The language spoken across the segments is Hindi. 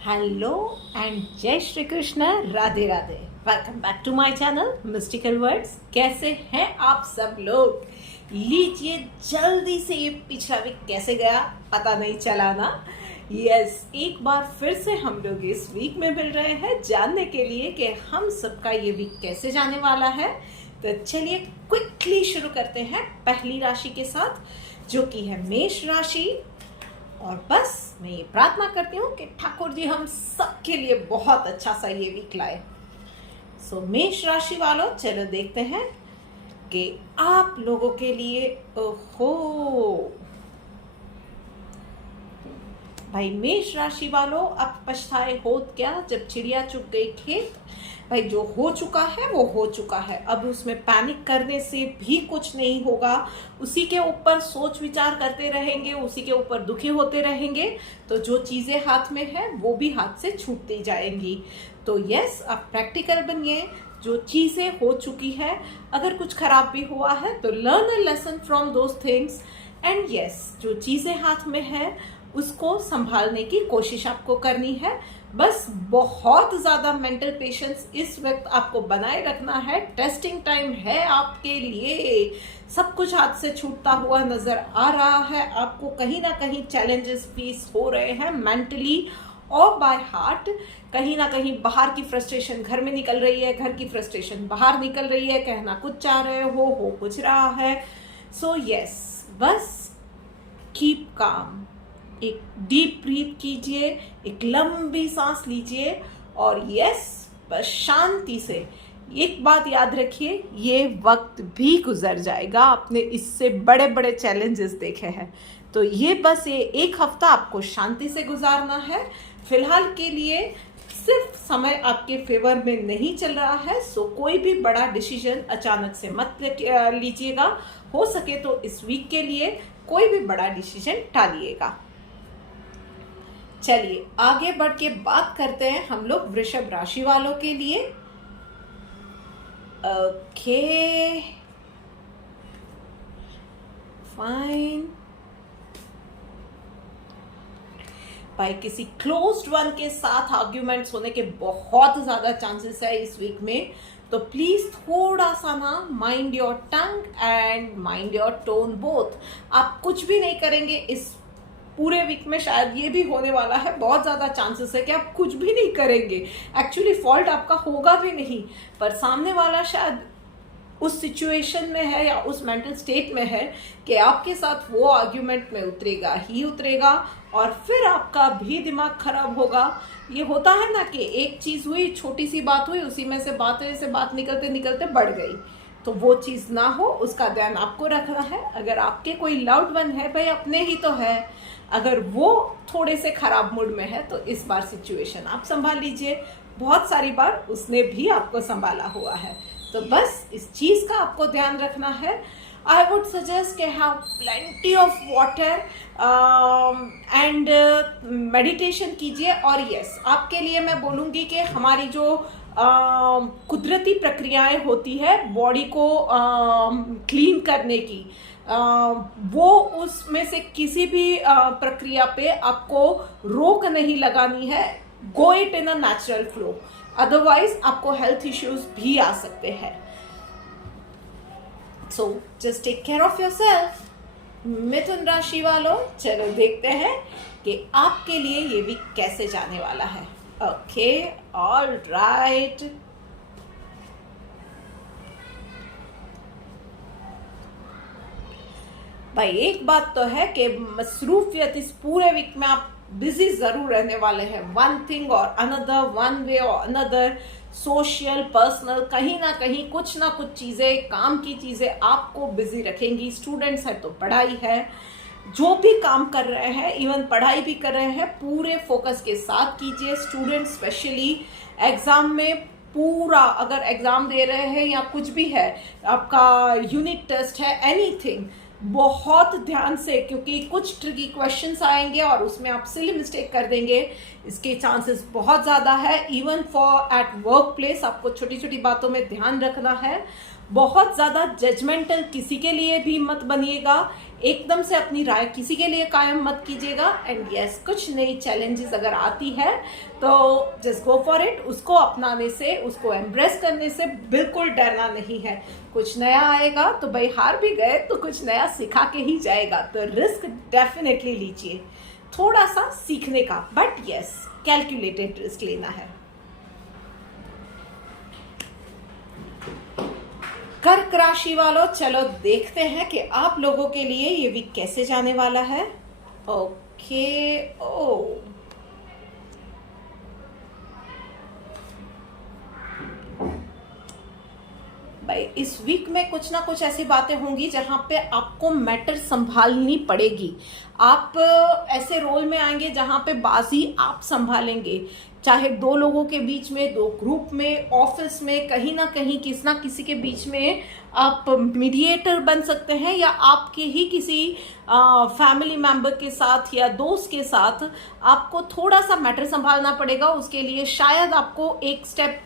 हेलो एंड जय Shri Krishna, Radhe Radhe. Welcome back to my channel mystical words. कैसे हैं आप सब लोग? लीजिए जल्दी से, ये पिछला वीक कैसे गया पता नहीं चला ना। यस, एक बार फिर से हम लोग इस वीक में मिल रहे हैं जानने के लिए कि हम सबका ये वीक कैसे जाने वाला है। तो चलिए क्विकली शुरू करते हैं पहली राशि के साथ, जो कि है मेष राशि। और बस मैं ये प्रार्थना करती हूँ कि ठाकुर जी हम सबके लिए बहुत अच्छा सा ये वीक लाए। सो मेष राशि वालों, चलो देखते हैं कि आप लोगों के लिए ओहो भाई मेष राशि वालों, अब पछताए होत क्या जब चिड़िया चुग गई खेत। भाई जो हो चुका है वो हो चुका है, अब उसमें पैनिक करने से भी कुछ नहीं होगा। उसी के ऊपर सोच विचार करते रहेंगे, उसी के ऊपर दुखी होते रहेंगे, तो जो चीज़ें हाथ में है वो भी हाथ से छूटती जाएंगी। तो यस, आप प्रैक्टिकल बनिए। जो चीज़ें हो चुकी है, अगर कुछ खराब भी हुआ है तो learn a lesson from those things. And yes, जो चीज़ें हाथ में है उसको संभालने की कोशिश आपको करनी है। बस बहुत ज़्यादा मेंटल पेशेंस इस वक्त आपको बनाए रखना है। टेस्टिंग टाइम है आपके लिए। सब कुछ हाथ से छूटता हुआ नज़र आ रहा है आपको। कहीं ना कहीं चैलेंजेस फेस हो रहे हैं मेंटली और बाय हार्ट। कहीं ना कहीं बाहर की फ्रस्ट्रेशन घर में निकल रही है, घर की फ्रस्ट्रेशन बाहर निकल रही है। कहना कुछ चाह रहे हो कुछ रहा है। सो यस, बस कीप काम। एक डीप ब्रीथ कीजिए, एक लंबी सांस लीजिए और यस, बस शांति से। एक बात याद रखिए, ये वक्त भी गुजर जाएगा। आपने इससे बड़े बड़े चैलेंजेस देखे हैं, तो ये बस ये एक हफ्ता आपको शांति से गुजारना है। फिलहाल के लिए सिर्फ समय आपके फेवर में नहीं चल रहा है, सो कोई भी बड़ा डिसीजन अचानक से मत लीजिएगा। हो सके तो इस वीक के लिए कोई भी बड़ा डिसीजन टालिएगा। चलिए आगे बढ़ के बात करते हैं हम लोग वृषभ राशि वालों के लिए। ओके फाइन भाई, किसी क्लोज्ड वन के साथ आर्ग्यूमेंट्स होने के बहुत ज्यादा चांसेस है इस वीक में। तो प्लीज थोड़ा सा ना mind your tongue and mind your tone both. आप कुछ भी नहीं करेंगे इस पूरे वीक में, शायद ये भी होने वाला है। बहुत ज्यादा चांसेस है कि आप कुछ भी नहीं करेंगे। एक्चुअली फॉल्ट आपका होगा भी नहीं, पर सामने वाला शायद उस सिचुएशन में है या उस मेंटल स्टेट में है कि आपके साथ वो आर्ग्यूमेंट में उतरेगा ही उतरेगा और फिर आपका भी दिमाग खराब होगा। ये होता है ना कि एक चीज हुई, छोटी सी बात हुई, उसी में से बात निकलते निकलते बढ़ गई। तो वो चीज ना हो, उसका ध्यान आपको रखना है। अगर आपके कोई लव्ड वन है, भाई अपने ही तो है, अगर वो थोड़े से खराब मूड में है तो इस बार सिचुएशन आप संभाल लीजिए। बहुत सारी बार उसने भी आपको संभाला हुआ है, तो बस इस चीज का आपको ध्यान रखना है। आई वुड सजेस्ट के have plenty of water and meditation कीजिए। और यस, आपके लिए मैं बोलूँगी कि हमारी जो कुदरती प्रक्रियाएं होती है बॉडी को क्लीन करने की, वो उसमें से किसी भी प्रक्रिया पे आपको रोक नहीं लगानी है। Go it in a natural flow, otherwise आपको हेल्थ इश्यूज भी आ सकते हैं। So just take care of yourself. मिथुन राशि वालों, चलो देखते हैं कि आपके लिए ये वीक कैसे जाने वाला है। Okay, all right. भाई एक बात तो है कि मसरूफियत इस पूरे वीक में आप बिजी जरूर रहने वाले हैं। वन थिंग और अनदर, वन वे और अनदर, सोशल पर्सनल, कहीं ना कहीं कुछ ना कुछ चीजें, काम की चीजें आपको बिजी रखेंगी। स्टूडेंट्स है तो पढ़ाई है, जो भी काम कर रहे हैं, इवन पढ़ाई भी कर रहे हैं, पूरे फोकस के साथ कीजिए। स्टूडेंट स्पेशली एग्जाम में पूरा, अगर एग्जाम दे रहे हैं या कुछ भी है, आपका यूनिट टेस्ट है, एनीथिंग, बहुत ध्यान से, क्योंकि कुछ ट्रिकी क्वेश्चंस आएंगे और उसमें आप सिली मिस्टेक कर देंगे, इसके चांसेस बहुत ज़्यादा है। Even for at work place आपको छोटी छोटी बातों में ध्यान रखना है। बहुत ज़्यादा जजमेंटल किसी के लिए भी मत बनिएगा, एकदम से अपनी राय किसी के लिए कायम मत कीजिएगा। एंड यस, कुछ नई चैलेंजेस अगर आती है तो जस्ट गो फॉर इट, उसको अपनाने से, उसको एम्ब्रेस करने से बिल्कुल डरना नहीं है। कुछ नया आएगा तो भाई हार भी गए तो कुछ नया सिखा के ही जाएगा, तो रिस्क डेफिनेटली लीजिए, थोड़ा सा सीखने का, बट यस कैलकुलेटेड रिस्क लेना है। कर्क राशि वालों, चलो देखते हैं कि आप लोगों के लिए ये वीक कैसे जाने वाला है। ओके, भाई इस वीक में कुछ ना कुछ ऐसी बातें होंगी जहां पे आपको मैटर संभालनी पड़ेगी। आप ऐसे रोल में आएंगे जहां पे बाजी आप संभालेंगे, चाहे दो लोगों के बीच में, दो ग्रुप में, ऑफिस में, कहीं ना कहीं किसी ना किसी के बीच में आप मीडिएटर बन सकते हैं, या आपके ही किसी फैमिली मेंबर के साथ या दोस्त के साथ आपको थोड़ा सा मैटर संभालना पड़ेगा। उसके लिए शायद आपको एक स्टेप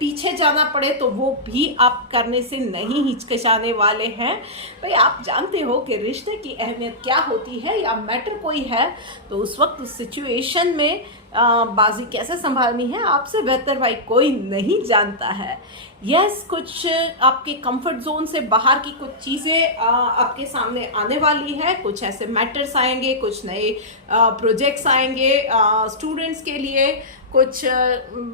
पीछे जाना पड़े, तो वो भी आप करने से नहीं हिचकिचाने वाले हैं। भाई आप जानते हो कि रिश्ते की अहमियत क्या होती है, या मैटर कोई है तो उस वक्त उस सिचुएशन में बाजी कैसे संभालनी है, आपसे बेहतर भाई कोई नहीं जानता है। यस, कुछ आपके कंफर्ट जोन से बाहर की कुछ चीज़ें आपके सामने आने वाली है, कुछ ऐसे मैटर्स आएंगे, कुछ नए प्रोजेक्ट्स आएंगे स्टूडेंट्स के लिए, कुछ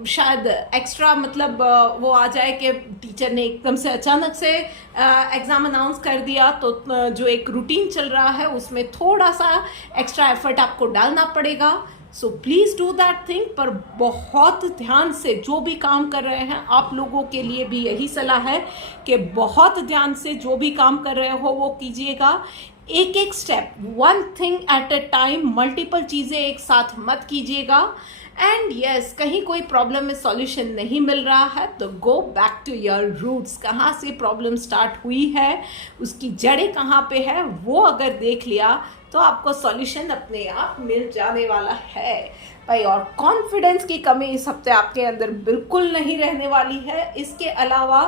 शायद एक्स्ट्रा मतलब वो आ जाए कि टीचर ने एकदम से अचानक से एग्ज़ाम अनाउंस कर दिया, तो जो एक रूटीन चल रहा है उसमें थोड़ा सा एक्स्ट्रा एफर्ट आपको डालना पड़ेगा। So please do that thing, पर बहुत ध्यान से जो भी काम कर रहे हैं, आप लोगों के लिए भी यही सलाह है कि बहुत ध्यान से जो भी काम कर रहे हो वो कीजिएगा। एक एक step, one thing at a time, multiple चीज़ें एक साथ मत कीजिएगा। एंड यस, कहीं कोई प्रॉब्लम में सॉल्यूशन नहीं मिल रहा है तो go back to your roots, कहाँ से प्रॉब्लम स्टार्ट हुई है, उसकी जड़ें कहाँ पे है, वो अगर देख लिया तो आपको सॉल्यूशन अपने आप मिल जाने वाला है भाई। और कॉन्फिडेंस की कमी इस हफ्ते आपके अंदर बिल्कुल नहीं रहने वाली है। इसके अलावा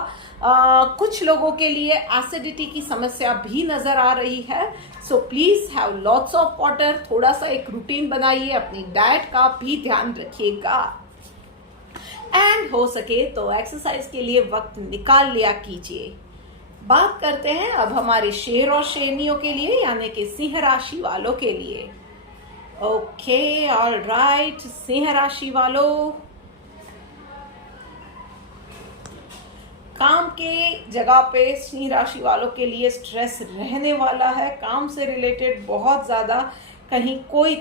कुछ लोगों के लिए एसिडिटी की समस्या भी नज़र आ रही है, so please have lots of water, थोड़ा सा एक रूटीन बनाइए, अपनी डाइट का भी ध्यान रखिएगा, एंड हो सके तो एक्सरसाइज के लिए वक्त निकाल लिया कीजिए। बात करते हैं अब हमारे शेर और शेरनियों के लिए, यानी कि सिंह राशि वालों के लिए। ओके, ऑलराइट, सिंह राशि वालों, काम के जगह पे सिंह राशि वालों के लिए स्ट्रेस रहने वाला है। काम से रिलेटेड बहुत ज़्यादा, कहीं कोई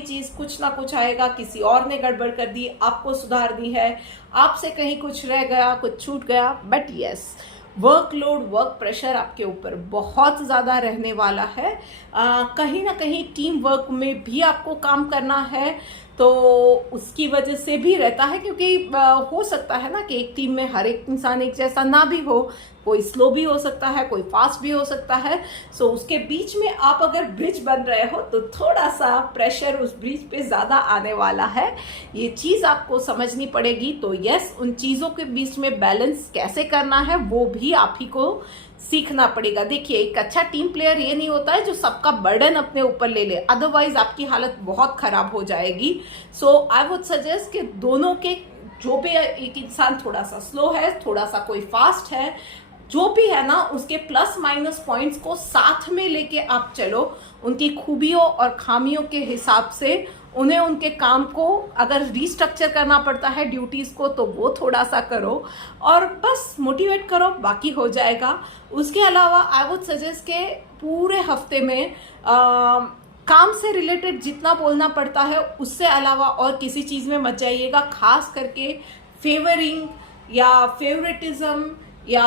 चीज़ कुछ ना कुछ आएगा, किसी और ने गड़बड़ कर दी, आपको सुधार दी है, आपसे कहीं कुछ रह गया, कुछ छूट गया, but yes workload, work pressure आपके ऊपर बहुत ज़्यादा रहने वाला है। कहीं ना कहीं टीम वर्क में भी आपको काम करना है, तो उसकी वजह से भी रहता है, क्योंकि हो सकता है ना कि एक टीम में हर एक इंसान एक जैसा ना भी हो, कोई स्लो भी हो सकता है, कोई फास्ट भी हो सकता है। सो उसके बीच में आप अगर ब्रिज बन रहे हो तो थोड़ा सा प्रेशर उस ब्रिज पे ज़्यादा आने वाला है, ये चीज़ आपको समझनी पड़ेगी। तो यस, उन चीज़ों के बीच में बैलेंस कैसे करना है वो भी आप ही को सीखना पड़ेगा। देखिए, एक अच्छा टीम प्लेयर ये नहीं होता है जो सबका बर्डन अपने ऊपर ले ले, अदरवाइज आपकी हालत बहुत खराब हो जाएगी। सो आई वुड सजेस्ट कि दोनों के, जो भी एक इंसान थोड़ा सा स्लो है, थोड़ा सा कोई फास्ट है, जो भी है ना, उसके प्लस माइनस पॉइंट्स को साथ में लेके आप चलो, उनकी खूबियों और खामियों के हिसाब से उन्हें, उनके काम को अगर रिस्ट्रक्चर करना पड़ता है ड्यूटीज़ को, तो वो थोड़ा सा करो और बस मोटिवेट करो, बाकी हो जाएगा। उसके अलावा आई वुड सजेस्ट के पूरे हफ्ते में काम से रिलेटेड जितना बोलना पड़ता है उससे अलावा और किसी चीज़ में मत जाइएगा, खास करके फेवरिंग या फेवरेटिज्म या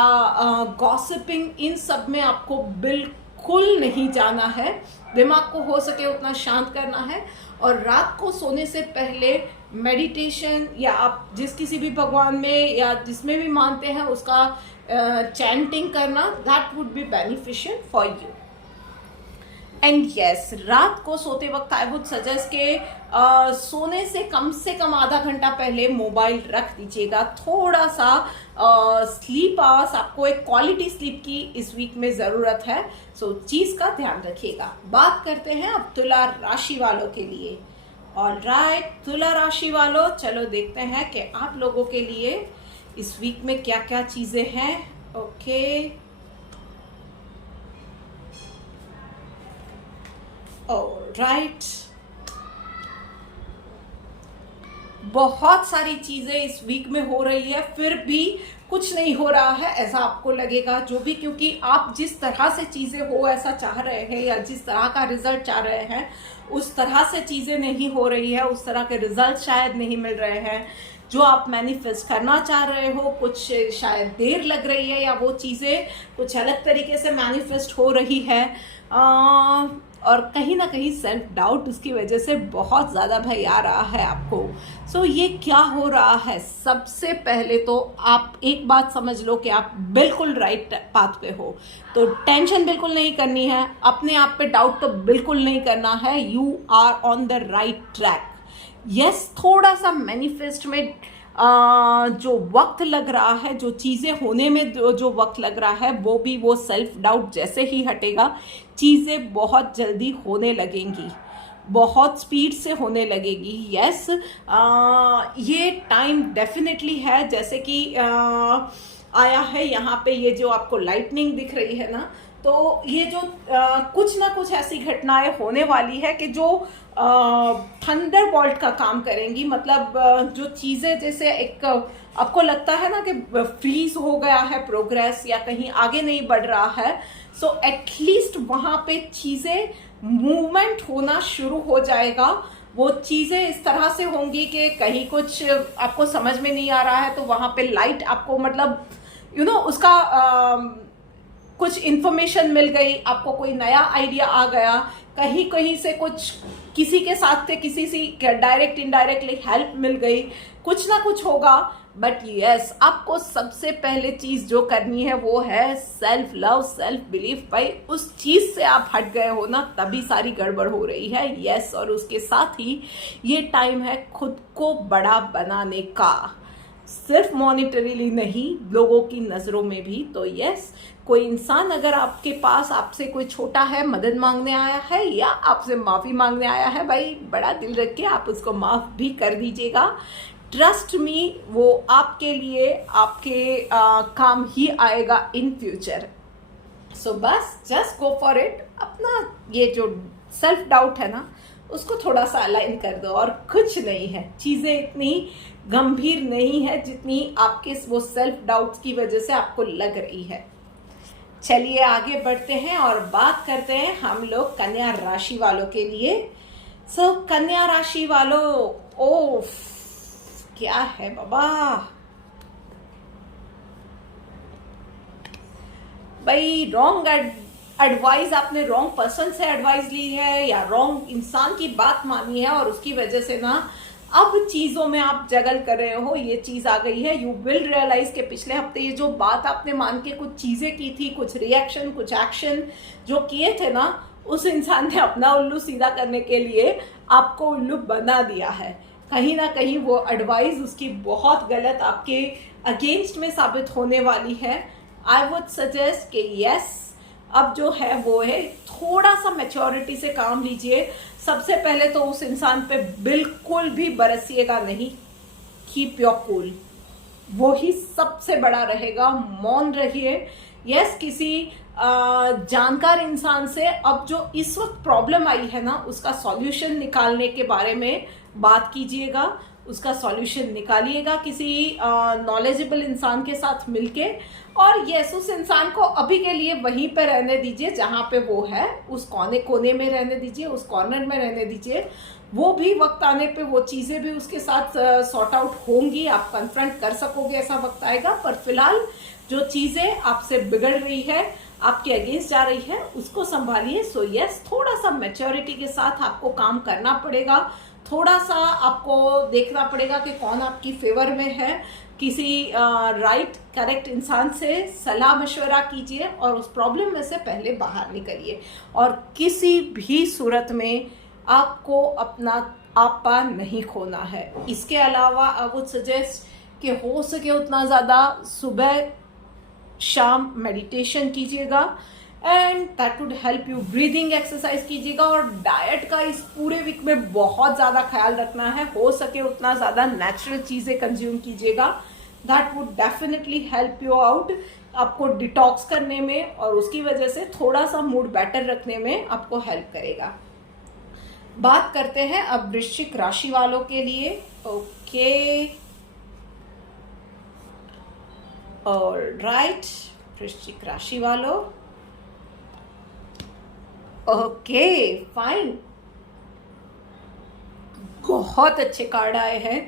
गॉसिपिंग, इन सब में आपको बिल्कुल नहीं जाना है। दिमाग को हो सके उतना शांत करना है, और रात को सोने से पहले मेडिटेशन, या आप जिस किसी भी भगवान में या जिसमें भी मानते हैं उसका चैंटिंग करना, that would be beneficial for you. And yes, रात को सोते वक्त आई वुड सजेस्ट के सोने से कम आधा घंटा पहले मोबाइल रख दीजिएगा। थोड़ा सा स्लीप आवर्स, आपको एक क्वालिटी स्लीप की इस वीक में ज़रूरत है। सो चीज़ का ध्यान रखिएगा। बात करते हैं अब तुला राशि वालों के लिए। ऑलराइट, तुला राशि वालों, चलो देखते हैं कि आप लोगों के लिए इस वीक में क्या क्या चीज़ें हैं। ओके, ऑलराइट, बहुत सारी चीजें इस वीक में हो रही है, फिर भी कुछ नहीं हो रहा है ऐसा आपको लगेगा जो भी, क्योंकि आप जिस तरह से चीजें हो ऐसा चाह रहे हैं या जिस तरह का रिजल्ट चाह रहे हैं उस तरह से चीजें नहीं हो रही है, उस तरह के रिजल्ट शायद नहीं मिल रहे हैं। जो आप मैनिफेस्ट करना चाह रहे हो कुछ शायद देर लग रही है, या वो चीज़ें कुछ अलग तरीके से मैनिफेस्ट हो रही है। और कहीं ना कहीं सेल्फ डाउट उसकी वजह से बहुत ज़्यादा भाई आ रहा है आपको। सो ये क्या हो रहा है? सबसे पहले तो आप एक बात समझ लो कि आप बिल्कुल राइट पाथ पे हो, तो टेंशन बिल्कुल नहीं करनी है, अपने आप पे डाउट तो बिल्कुल नहीं करना है। You are on the right track. Yes, थोड़ा सा मैनिफेस्ट में जो वक्त लग रहा है, जो चीज़ें होने में जो वक्त लग रहा है, वो भी वो सेल्फ डाउट जैसे ही हटेगा चीज़ें बहुत जल्दी होने लगेंगी, बहुत स्पीड से होने लगेगी। यस, ये टाइम डेफिनेटली है। जैसे कि आया है यहाँ पे, ये जो आपको लाइटनिंग दिख रही है ना, तो ये जो कुछ ना कुछ ऐसी घटनाएं होने वाली है कि जो थंडर बोल्ट का काम करेंगी। मतलब जो चीज़ें जैसे एक आपको लगता है ना कि फ्रीज हो गया है प्रोग्रेस या कहीं आगे नहीं बढ़ रहा है, सो एटलीस्ट वहाँ पे चीज़ें मूवमेंट होना शुरू हो जाएगा। वो चीज़ें इस तरह से होंगी कि कहीं कुछ आपको समझ में नहीं आ रहा है तो वहाँ पे लाइट आपको, मतलब उसका कुछ इन्फॉर्मेशन मिल गई, आपको कोई नया आइडिया आ गया, कहीं कहीं से कुछ किसी के साथ से किसी से डायरेक्ट इनडायरेक्टली हेल्प मिल गई, कुछ ना कुछ होगा। बट यस, आपको सबसे पहले चीज जो करनी है वो है सेल्फ लव, सेल्फ बिलीफ। भाई उस चीज से आप हट गए हो ना, तभी सारी गड़बड़ हो रही है। यस, और उसके साथ ही ये टाइम है खुद को बड़ा बनाने का, सिर्फ मॉनिटरीली नहीं, लोगों की नज़रों में भी। तो यस, कोई इंसान अगर आपके पास आपसे कोई छोटा है, मदद मांगने आया है या आपसे माफ़ी मांगने आया है, भाई बड़ा दिल रख के आप उसको माफ़ भी कर दीजिएगा। ट्रस्ट मी, वो आपके लिए आपके काम ही आएगा इन फ्यूचर। सो बस जस्ट गो फॉर इट। अपना ये जो सेल्फ डाउट है ना, उसको थोड़ा सा अलाइन कर दो, और कुछ नहीं है। चीज़ें इतनी गंभीर नहीं है जितनी आपके वो सेल्फ डाउट की वजह से आपको लग रही है। चलिए आगे बढ़ते हैं और बात करते हैं हम लोग कन्या राशि वालों के लिए। सो कन्या राशि वालों, ओफ क्या है बाबा, भाई रॉन्ग एडवाइस, आपने रॉन्ग पर्सन से एडवाइस ली है या रॉन्ग इंसान की बात मानी है, और उसकी वजह से ना अब चीजों में आप जगल कर रहे हो। ये चीज आ गई है। यू विल रियलाइज के पिछले हफ्ते ये जो बात आपने मान के कुछ चीजें की थी, कुछ रिएक्शन, कुछ एक्शन जो किए थे ना, उस इंसान ने अपना उल्लू सीधा करने के लिए आपको उल्लू बना दिया है। कहीं ना कहीं वो एडवाइस उसकी बहुत गलत आपके अगेंस्ट में साबित होने वाली है। आई वुड सजेस्ट कि यस, अब जो है वो है थोड़ा सा मैच्योरिटी से काम लीजिए। सबसे पहले तो उस इंसान पे बिल्कुल भी बरसिएगा नहीं, कीप योर कूल, वो ही सबसे बड़ा रहेगा। मौन रहिए। यस, किसी जानकार इंसान से अब जो इस वक्त प्रॉब्लम आई है ना, उसका सॉल्यूशन निकालने के बारे में बात कीजिएगा, उसका सॉल्यूशन निकालिएगा किसी नॉलेजेबल इंसान के साथ मिलके। और यस, उस इंसान को अभी के लिए वहीं पे रहने दीजिए जहां पे वो है, उस कोने में रहने दीजिए, उस कॉर्नर में रहने दीजिए। वो भी वक्त आने पे वो चीज़ें भी उसके साथ सॉर्ट आउट होंगी, आप कन्फ्रंट कर सकोगे, ऐसा वक्त आएगा। पर फिलहाल जो चीज़ें आपसे बिगड़ रही है, आपके अगेंस्ट जा रही है, उसको संभालिए। सो यस, थोड़ा सा मैच्योरिटी के साथ आपको काम करना पड़ेगा, थोड़ा सा आपको देखना पड़ेगा कि कौन आपकी फेवर में है। किसी राइट करेक्ट इंसान से सलाह मशवरा कीजिए और उस प्रॉब्लम में से पहले बाहर निकलिए। और किसी भी सूरत में आपको अपना आपा नहीं खोना है। इसके अलावा आई वुड सजेस्ट कि हो सके उतना ज़्यादा सुबह शाम मेडिटेशन कीजिएगा and that would help you. Breathing exercise कीजिएगा और डाइट का इस पूरे वीक में बहुत ज़्यादा ख्याल रखना है। हो सके उतना ज़्यादा नेचुरल चीज़ें कंज्यूम कीजिएगा, that would definitely help you out, आपको डिटॉक्स करने में और उसकी वजह से थोड़ा सा मूड बेटर रखने में आपको हेल्प करेगा। बात करते हैं अब वृश्चिक राशि वालों के लिए। ओके, और राइट, वृश्चिक राशि वालों, ओके फाइन, बहुत अच्छे कार्ड आए हैं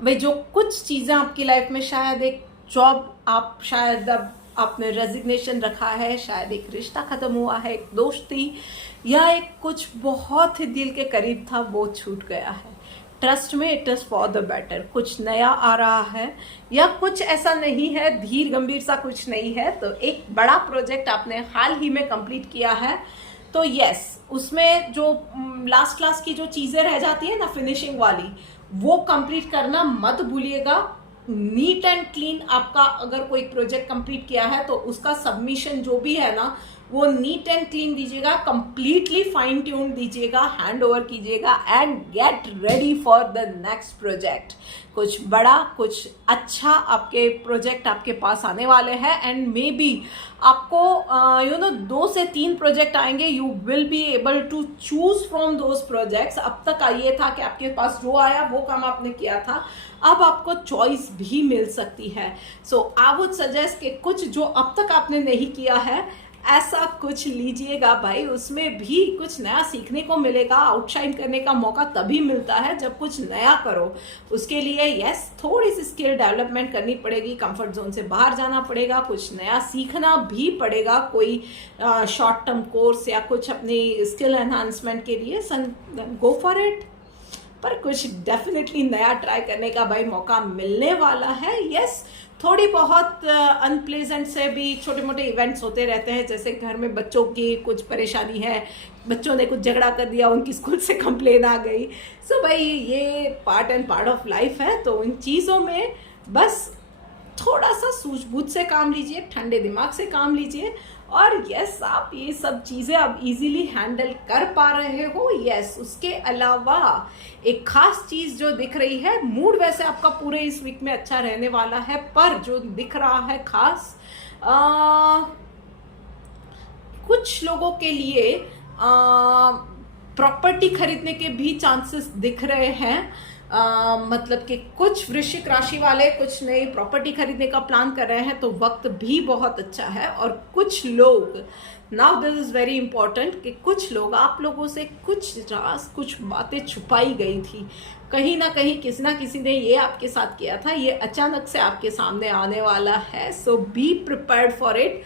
भाई। जो कुछ चीज़ें आपकी लाइफ में, शायद एक जॉब आप शायद अब आपने रेजिग्नेशन रखा है, शायद एक रिश्ता ख़त्म हुआ है, एक दोस्ती या एक कुछ बहुत ही दिल के करीब था वो छूट गया है। ट्रस्ट में it is for the better. कुछ नया आ रहा है या कुछ ऐसा नहीं है, धीर गंभीर सा कुछ नहीं है, तो एक बड़ा प्रोजेक्ट आपने हाल ही में कंप्लीट किया है, तो यस, उसमें जो लास्ट की जो चीज़ें रह जाती है ना फिनिशिंग वाली, वो कंप्लीट करना मत भूलिएगा। नीट एंड क्लीन आपका अगर कोई प्रोजेक्ट कंप्लीट किया है तो उसका सबमिशन जो भी है ना वो नीट एंड क्लीन दीजिएगा, कंप्लीटली फाइन ट्यून दीजिएगा, हैंड ओवर कीजिएगा and get ready for the next project. कुछ बड़ा, कुछ अच्छा आपके प्रोजेक्ट आपके पास आने वाले हैं एंड मे बी आपको 2 से 3 प्रोजेक्ट आएंगे। You will be able to choose from those projects. अब तक ये था कि आपके पास जो आया वो काम आपने किया था, अब आपको चॉइस भी मिल सकती है। सो आई वुड सजेस्ट कि कुछ जो अब तक आपने नहीं किया है ऐसा कुछ लीजिएगा भाई, उसमें भी कुछ नया सीखने को मिलेगा। आउटशाइन करने का मौका तभी मिलता है जब कुछ नया करो। उसके लिए यस, थोड़ी सी स्किल डेवलपमेंट करनी पड़ेगी, कंफर्ट जोन से बाहर जाना पड़ेगा, कुछ नया सीखना भी पड़ेगा, कोई शॉर्ट टर्म कोर्स या कुछ अपनी स्किल एनहांसमेंट के लिए गो फॉर इट। पर कुछ डेफिनेटली नया ट्राई करने का भाई मौका मिलने वाला है। यस, थोड़ी बहुत अनप्लेजेंट से भी छोटे मोटे इवेंट्स होते रहते हैं, जैसे घर में बच्चों की कुछ परेशानी है, बच्चों ने कुछ झगड़ा कर दिया, उनकी स्कूल से कंप्लेन आ गई। सो भाई ये part and part of life है, तो उन चीज़ों में बस थोड़ा सा सूझबूझ से काम लीजिए, ठंडे दिमाग से काम लीजिए और यस, आप ये सब चीज़ें अब इजीली हैंडल कर पा रहे हो। यस, उसके अलावा एक खास चीज़ जो दिख रही है, मूड वैसे आपका पूरे इस वीक में अच्छा रहने वाला है, पर जो दिख रहा है खास, कुछ लोगों के लिए प्रॉपर्टी खरीदने के भी चांसेस दिख रहे हैं। मतलब कि कुछ वृश्चिक राशि वाले कुछ नई प्रॉपर्टी खरीदने का प्लान कर रहे हैं, तो वक्त भी बहुत अच्छा है। और कुछ लोग, now this is very important, कि कुछ लोग, आप लोगों से कुछ राज, कुछ बातें छुपाई गई थी, कहीं ना कहीं किसी ना किसी ने ये आपके साथ किया था, ये अचानक से आपके सामने आने वाला है। सो बी प्रिपेयर्ड फॉर इट।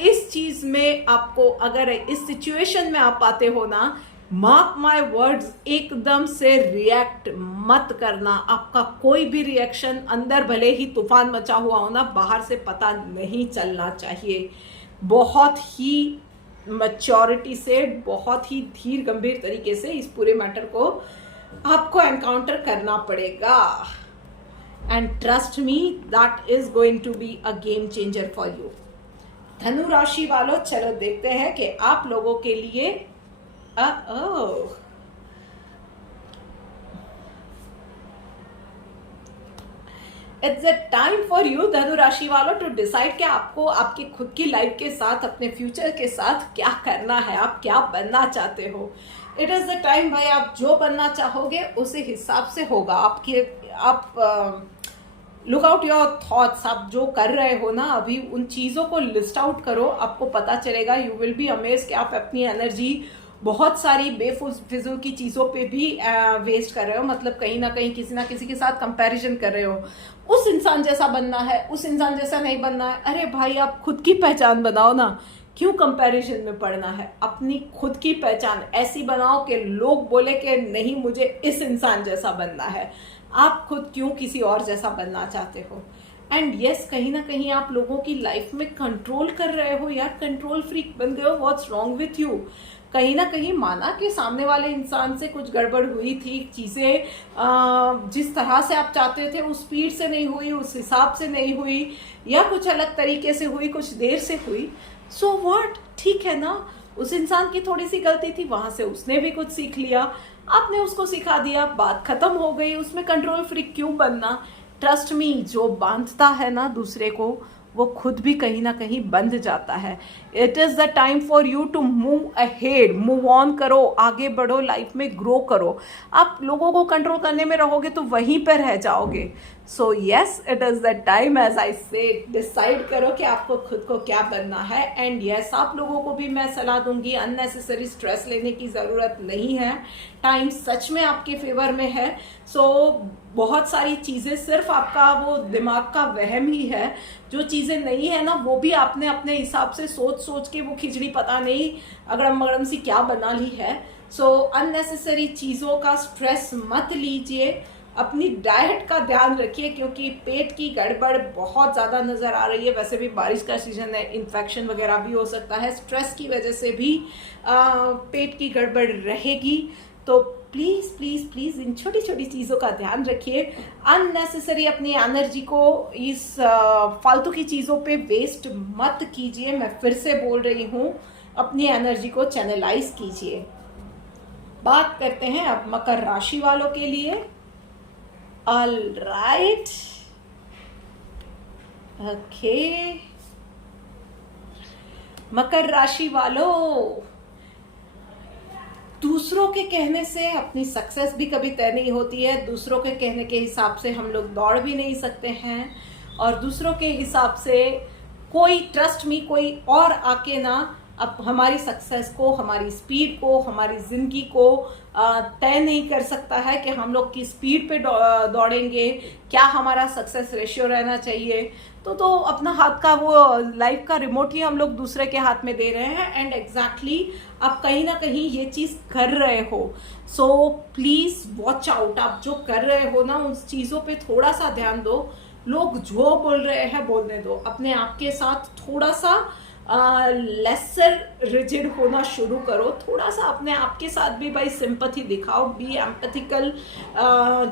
इस चीज में आपको, अगर इस सिचुएशन में आप आते हो ना, मार्क माई वर्ड्स, एकदम से रिएक्ट मत करना। आपका कोई भी रिएक्शन, अंदर भले ही तूफान मचा हुआ हो ना, बाहर से पता नहीं चलना चाहिए। बहुत ही मैच्योरिटी से, बहुत ही धीर गंभीर तरीके से इस पूरे मैटर को आपको एनकाउंटर करना पड़ेगा। And trust me, that is going to be a game changer for you. धनु राशि वालों, चलो देखते हैं कि आप लोगों के लिए it's a time for you धनु राशि वालों टू डिसाइड कि आपको आपकी खुद की लाइफ के साथ, अपने फ्यूचर के साथ क्या करना है, आप क्या बनना चाहते हो। इट इज द टाइम भाई, आप जो बनना चाहोगे उसी हिसाब से होगा। आप लुक आउट योर थॉट्स। आप जो कर रहे हो ना अभी, उन चीज़ों को लिस्ट आउट करो, आपको पता चलेगा। यू विल बी अमेज कि आप अपनी एनर्जी बहुत सारी बेफिजूल की चीज़ों पे भी वेस्ट कर रहे हो। मतलब कहीं ना कहीं किसी ना किसी के साथ कंपैरिजन कर रहे हो। उस इंसान जैसा बनना है, उस इंसान जैसा नहीं बनना है। अरे भाई, आप खुद की पहचान बनाओ ना, क्यों कंपैरिजन में पड़ना है। अपनी खुद की पहचान ऐसी बनाओ कि लोग बोले कि नहीं, मुझे इस इंसान जैसा बनना है। आप खुद क्यों किसी और जैसा बनना चाहते हो? एंड यस, कहीं ना कहीं आप लोगों की लाइफ में कंट्रोल कर रहे हो यार, कंट्रोल फ्रीक बन गए हो। What's wrong with you? कहीं ना कहीं माना कि सामने वाले इंसान से कुछ गड़बड़ हुई थी, चीज़ें जिस तरह से आप चाहते थे उस स्पीड से नहीं हुई, उस हिसाब से नहीं हुई, या कुछ अलग तरीके से हुई, कुछ देर से हुई, सो व्हाट, ठीक है ना। उस इंसान की थोड़ी सी गलती थी, वहां से उसने भी कुछ सीख लिया, आपने उसको सिखा दिया, बात खत्म हो गई। उसमें कंट्रोल फ्रीक क्यों बनना? ट्रस्ट मी, जो बांधता है ना दूसरे को, वो खुद भी कहीं ना कहीं बंध जाता है। It is the time for you to move ahead, move on करो, आगे बढ़ो, लाइफ में ग्रो करो। आप लोगों को कंट्रोल करने में रहोगे तो वहीं पर रह जाओगे। So yes, it is the time, as I say, decide करो कि आपको खुद को क्या बनना है। एंड येस, आप लोगों को भी मैं सलाह दूंगी, अननेसेसरी स्ट्रेस लेने की ज़रूरत नहीं है। टाइम सच में आपके फेवर में है। सो बहुत सारी चीज़ें सिर्फ आपका वो दिमाग का वहम ही है। जो चीज़ें नहीं है ना, वो भी आपने अपने हिसाब से सोच सोच के वो खिचड़ी पता नहीं अगड़म मगड़म सी क्या बना ली है। सो अननेसेसरी चीज़ों का स्ट्रेस मत लीजिए। अपनी डाइट का ध्यान रखिए, क्योंकि पेट की गड़बड़ बहुत ज़्यादा नज़र आ रही है। वैसे भी बारिश का सीजन है, इन्फेक्शन वगैरह भी हो सकता है, स्ट्रेस की वजह से भी पेट की गड़बड़ रहेगी। तो प्लीज़ प्लीज़ प्लीज़ इन छोटी छोटी चीज़ों का ध्यान रखिए। अननेसेसरी अपनी एनर्जी को इस फालतू की चीज़ों पे वेस्ट मत कीजिए। मैं फिर से बोल रही हूँ, अपनी एनर्जी को चैनलाइज कीजिए। बात करते हैं अब मकर राशि वालों के लिए। ऑल राइट, ओके, मकर राशि वालों, दूसरों के कहने से अपनी सक्सेस भी कभी तय नहीं होती है। दूसरों के कहने के हिसाब से हम लोग दौड़ भी नहीं सकते हैं, और दूसरों के हिसाब से कोई, ट्रस्ट मी, कोई और आके ना अब हमारी सक्सेस को, हमारी स्पीड को, हमारी ज़िंदगी को तय नहीं कर सकता है कि हम लोग की स्पीड पे दौड़ेंगे, क्या हमारा सक्सेस रेशियो रहना चाहिए। तो अपना हाथ का, वो लाइफ का रिमोट ही हम लोग दूसरे के हाथ में दे रहे हैं। एंड एग्जैक्टली आप कहीं ना कहीं ये चीज़ कर रहे हो। So please watch out. आप जो कर रहे हो ना, उस चीज़ों पे थोड़ा सा ध्यान दो। लोग जो बोल रहे हैं बोलने दो। अपने आप के साथ थोड़ा सा लेसर रिजिड होना शुरू करो। थोड़ा सा अपने आप के साथ भी भाई सिंपैथी दिखाओ, बी एम्पैथिकल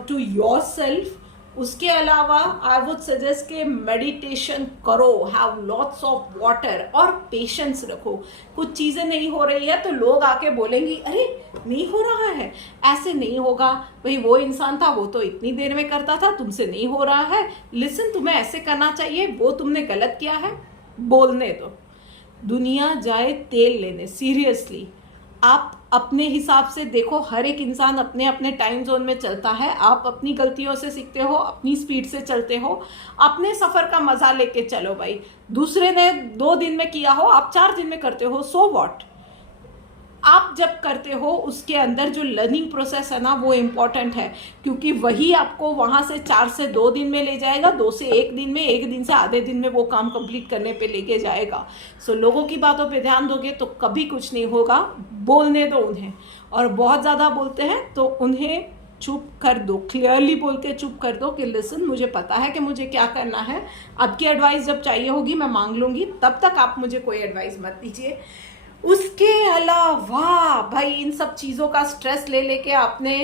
टू योरसेल्फ। उसके अलावा आई वुड सजेस्ट के मेडिटेशन करो, हैव लॉट्स ऑफ वाटर, और पेशेंस रखो। कुछ चीज़ें नहीं हो रही है तो लोग आके बोलेंगे अरे नहीं हो रहा है, ऐसे नहीं होगा, भाई वो इंसान था, वो तो इतनी देर में करता था, तुमसे नहीं हो रहा है, लिसन तुम्हें ऐसे करना चाहिए, वो तुमने गलत किया है, बोलने दो। दुनिया जाए तेल लेने, सीरियसली। आप अपने हिसाब से देखो, हर एक इंसान अपने अपने टाइम जोन में चलता है। आप अपनी गलतियों से सीखते हो, अपनी स्पीड से चलते हो, अपने सफ़र का मज़ा लेके चलो भाई। दूसरे ने 2 दिन में किया हो, आप 4 दिन में करते हो, सो व्हाट। आप जब करते हो उसके अंदर जो लर्निंग प्रोसेस है ना, वो इम्पॉर्टेंट है, क्योंकि वही आपको वहाँ से 4 से 2 दिन में ले जाएगा, 2 से 1 दिन में, 1 दिन से आधे दिन में वो काम कंप्लीट करने पे लेके जाएगा। सो लोगों की बातों पे ध्यान दोगे तो कभी कुछ नहीं होगा। बोलने दो उन्हें, और बहुत ज़्यादा बोलते हैं तो उन्हें चुप कर दो, क्लियरली बोल के चुप कर दो कि लिसन, मुझे पता है कि मुझे क्या करना है, आपकी एडवाइस जब चाहिए होगी मैं मांग लूँगी, तब तक आप मुझे कोई एडवाइस मत दीजिए। उसके अलावा भाई इन सब चीज़ों का स्ट्रेस ले लेके आपने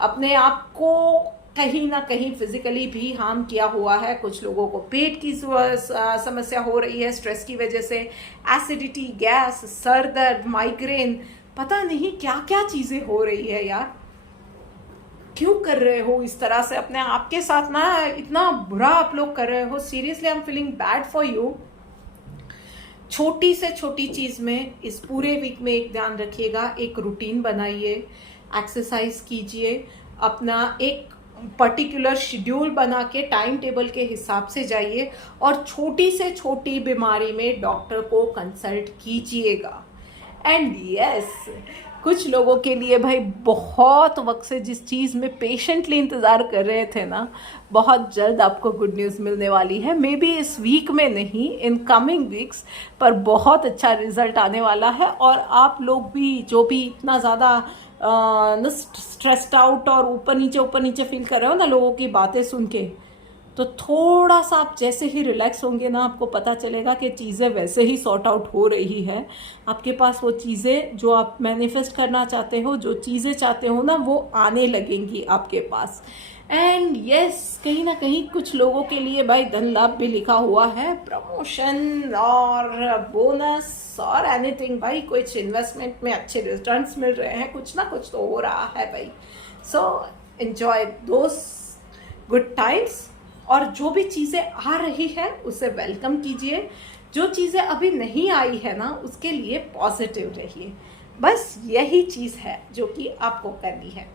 अपने आप को कहीं ना कहीं फिजिकली भी हार्म किया हुआ है। कुछ लोगों को पेट की समस्या हो रही है स्ट्रेस की वजह से, एसिडिटी, गैस, सर दर्द, माइग्रेन, पता नहीं क्या क्या चीज़ें हो रही है यार। क्यों कर रहे हो इस तरह से अपने आप के साथ ना, इतना बुरा आप लोग कर रहे हो। Seriously I am feeling bad for you. छोटी से छोटी चीज़ में इस पूरे वीक में एक ध्यान रखिएगा, एक रूटीन बनाइए, एक्सरसाइज कीजिए, अपना एक पर्टिकुलर शेड्यूल बना के टाइम टेबल के हिसाब से जाइए, और छोटी से छोटी बीमारी में डॉक्टर को कंसल्ट कीजिएगा। एंड यस, कुछ लोगों के लिए भाई बहुत वक्त से जिस चीज़ में पेशेंटली इंतज़ार कर रहे थे ना, बहुत जल्द आपको गुड न्यूज़ मिलने वाली है। मे बी इस वीक में नहीं, इन कमिंग वीक्स, पर बहुत अच्छा रिजल्ट आने वाला है। और आप लोग भी जो भी इतना ज़्यादा न स्ट्रेस्ड आउट और ऊपर नीचे फील कर रहे हो ना लोगों की बातें सुन के, तो थोड़ा सा आप जैसे ही रिलैक्स होंगे ना, आपको पता चलेगा कि चीज़ें वैसे ही सॉर्ट आउट हो रही है। आपके पास वो चीज़ें जो आप मैनिफेस्ट करना चाहते हो, जो चीज़ें चाहते हो ना, वो आने लगेंगी आपके पास। एंड यस, कहीं ना कहीं कुछ लोगों के लिए भाई धन लाभ भी लिखा हुआ है, प्रमोशन और बोनस और एनीथिंग भाई, कुछ इन्वेस्टमेंट में अच्छे रिटर्न्स मिल रहे हैं, कुछ ना कुछ तो हो रहा है भाई। सो एंजॉय दोस गुड टाइम्स, और जो भी चीज़ें आ रही है उसे वेलकम कीजिए। जो चीज़ें अभी नहीं आई है ना, उसके लिए पॉजिटिव रहिए। बस यही चीज़ है जो कि आपको करनी है।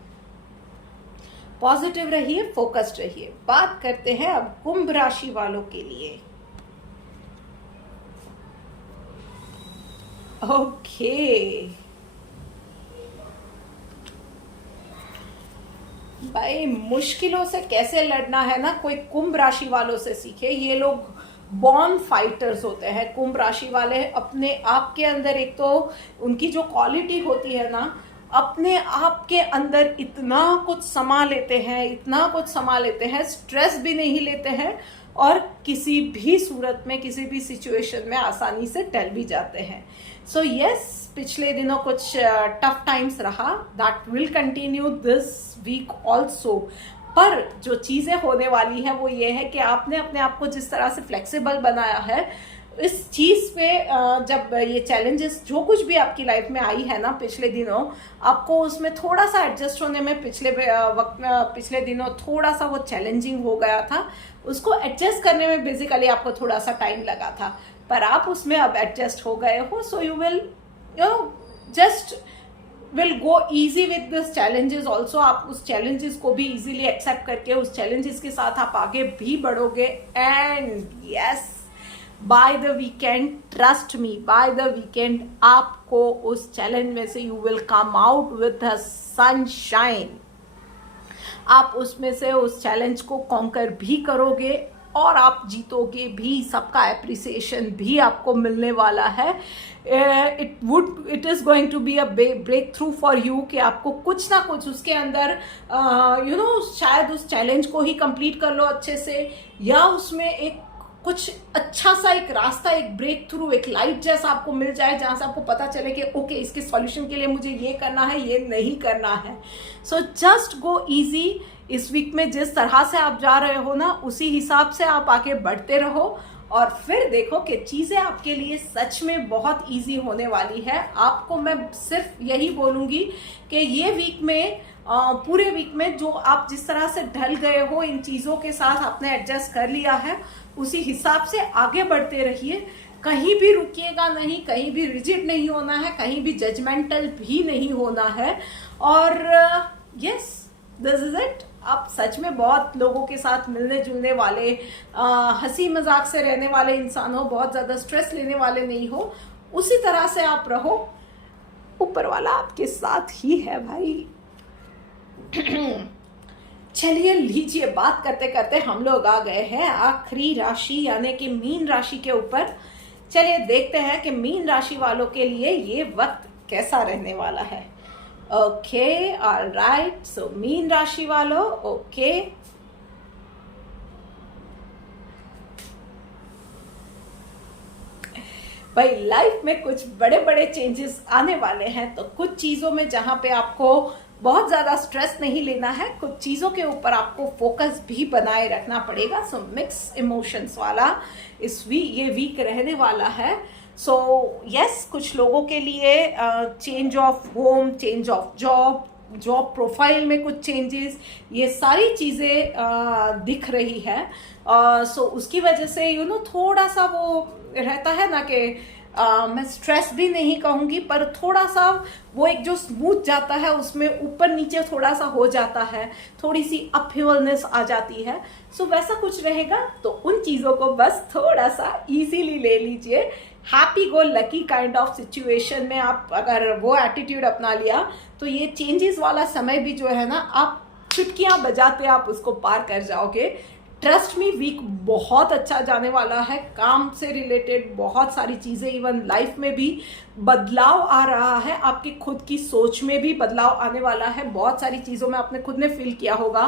पॉजिटिव रहिए, फोकस्ड रहिए। बात करते हैं अब कुंभ राशि वालों के लिए। ओके भाई, मुश्किलों से कैसे लड़ना है ना, कोई कुंभ राशि वालों से सीखे। ये लोग बॉर्न फाइटर्स होते हैं। कुंभ राशि वाले अपने आप के अंदर, एक तो उनकी जो क्वालिटी होती है ना, अपने आप के अंदर इतना कुछ समा लेते हैं, इतना कुछ समा लेते हैं, स्ट्रेस भी नहीं लेते हैं, और किसी भी सूरत में, किसी भी सिचुएशन में आसानी से टल भी जाते हैं। सो यस, पिछले दिनों कुछ टफ टाइम्स रहा, that will continue this week also. पर जो चीज़ें होने वाली है वो ये है कि आपने अपने आप को जिस तरह से फ्लेक्सिबल बनाया है, इस चीज़ पे जब ये चैलेंजेस जो कुछ भी आपकी लाइफ में आई है ना पिछले दिनों, आपको उसमें थोड़ा सा एडजस्ट होने में पिछले दिनों थोड़ा सा वो चैलेंजिंग हो गया था। उसको एडजस्ट करने में बेसिकली आपको थोड़ा सा टाइम लगा था, पर आप उसमें अब एडजस्ट हो गए हो। So you will just will go easy with this challenges also. आप उस चैलेंजेस को भी इजीली एक्सेप्ट करके उस चैलेंजेस के साथ आप आगे भी बढ़ोगे। And yes, by the weekend, trust me, by the weekend आपको उस चैलेंज में से you will come out with the sunshine. आप उसमें से उस चैलेंज को कॉन्कर भी करोगे और आप जीतोगे भी। सबका एप्रिसिएशन भी आपको मिलने वाला है। It is going to be a breakthrough for you, कि आपको कुछ ना कुछ उसके अंदर शायद उस चैलेंज को ही कंप्लीट कर लो अच्छे से, या उसमें एक कुछ अच्छा सा एक रास्ता, एक ब्रेक थ्रू, एक लाइट जैसा आपको मिल जाए, जहाँ से आपको पता चले कि ओके, इसके सॉल्यूशन के लिए मुझे ये करना है, ये नहीं करना है। So just go easy. इस वीक में जिस तरह से आप जा रहे हो ना, उसी हिसाब से आप आगे बढ़ते रहो, और फिर देखो कि चीज़ें आपके लिए सच में बहुत इजी होने वाली है। आपको मैं सिर्फ यही बोलूँगी कि ये वीक में, पूरे वीक में जो आप जिस तरह से ढल गए हो, इन चीज़ों के साथ आपने एडजस्ट कर लिया है, उसी हिसाब से आगे बढ़ते रहिए। कहीं भी रुकिएगा नहीं, कहीं भी रिजिड नहीं होना है, कहीं भी जजमेंटल भी नहीं होना है। और यस, दिस इज इट। आप सच में बहुत लोगों के साथ मिलने जुलने वाले, हंसी मजाक से रहने वाले इंसान हो, बहुत ज़्यादा स्ट्रेस लेने वाले नहीं हो। उसी तरह से आप रहो, ऊपर वाला आपके साथ ही है भाई। चलिए, लीजिए, बात करते करते हम लोग आ गए हैं आखिरी राशि यानी कि मीन राशि के ऊपर। चलिए देखते हैं कि मीन राशि वालों के लिए ये वक्त कैसा रहने वाला है। Okay, alright. सो मीन राशि वालों, ओके, भाई लाइफ में कुछ बड़े बड़े चेंजेस आने वाले हैं। तो कुछ चीज़ों में जहाँ पे आपको बहुत ज़्यादा स्ट्रेस नहीं लेना है, कुछ चीज़ों के ऊपर आपको फोकस भी बनाए रखना पड़ेगा। सो मिक्स इमोशंस वाला ये वीक रहने वाला है। सो यस, कुछ लोगों के लिए change of home, change of job profile में कुछ चेंजेस, ये सारी चीज़ें दिख रही है। सो उसकी वजह से थोड़ा सा वो रहता है ना कि मैं स्ट्रेस भी नहीं कहूँगी, पर थोड़ा सा वो एक जो स्मूथ जाता है उसमें ऊपर नीचे थोड़ा सा हो जाता है, थोड़ी सी अपहिवलनेस आ जाती है। सो वैसा कुछ रहेगा, तो उन चीज़ों को बस थोड़ा सा इजीली ले लीजिए। Happy go lucky kind of situation में आप अगर वो एटीट्यूड अपना लिया, तो ये चेंजेस वाला समय भी जो है ना, आप चुटकियाँ बजाते आप उसको पार कर जाओगे। ट्रस्ट मी वीक बहुत अच्छा जाने वाला है, काम से रिलेटेड बहुत सारी चीज़ें, इवन लाइफ में भी बदलाव आ रहा है, आपकी खुद की सोच में भी बदलाव आने वाला है। बहुत सारी चीज़ों में आपने खुद ने फील किया होगा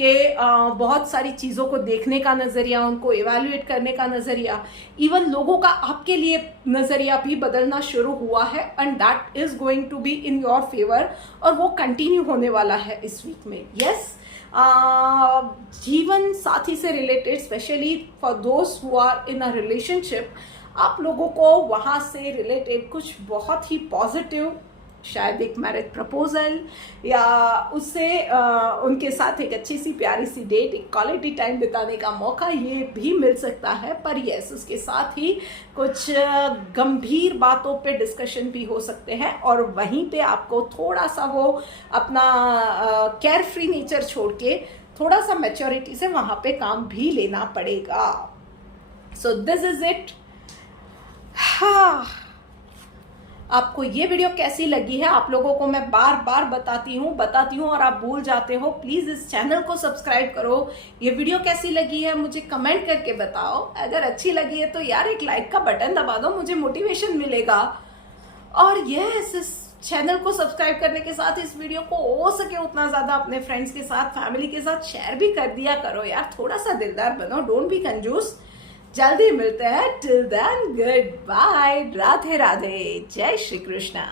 कि बहुत सारी चीज़ों को देखने का नज़रिया, उनको इवैल्यूएट करने का नज़रिया, इवन लोगों का आपके लिए नज़रिया भी बदलना शुरू हुआ है, and that is going to be in your favour, और वो कंटिन्यू होने वाला है इस वीक में। यस, जीवन साथी से रिलेटेड, स्पेशली फॉर दोस्त who are in a relationship, आप लोगों को वहाँ से रिलेटेड कुछ बहुत ही पॉजिटिव, शायद एक मैरिज प्रपोजल या उससे उनके साथ एक अच्छी सी प्यारी सी डेट, एक क्वालिटी टाइम बिताने का मौका ये भी मिल सकता है। पर यस, उसके साथ ही कुछ गंभीर बातों पे डिस्कशन भी हो सकते हैं, और वहीं पे आपको थोड़ा सा वो अपना केयर फ्री नेचर छोड़ के थोड़ा सा मैच्योरिटी से वहाँ पे काम भी लेना पड़ेगा। So this is it. हाँ, आपको ये वीडियो कैसी लगी है? आप लोगों को मैं बार बार बताती हूँ और आप भूल जाते हो। प्लीज इस चैनल को सब्सक्राइब करो। ये वीडियो कैसी लगी है मुझे कमेंट करके बताओ। अगर अच्छी लगी है तो यार एक लाइक का बटन दबा दो, मुझे मोटिवेशन मिलेगा। और यस, इस चैनल को सब्सक्राइब करने के साथ इस वीडियो को हो सके उतना ज्यादा अपने फ्रेंड्स के साथ, फैमिली के साथ शेयर भी कर दिया करो यार। थोड़ा सा दिलदार बनो, डोंट बी कंजूस। जल्दी मिलते हैं, till then good bye, Radhe Radhe, जय श्री कृष्णा।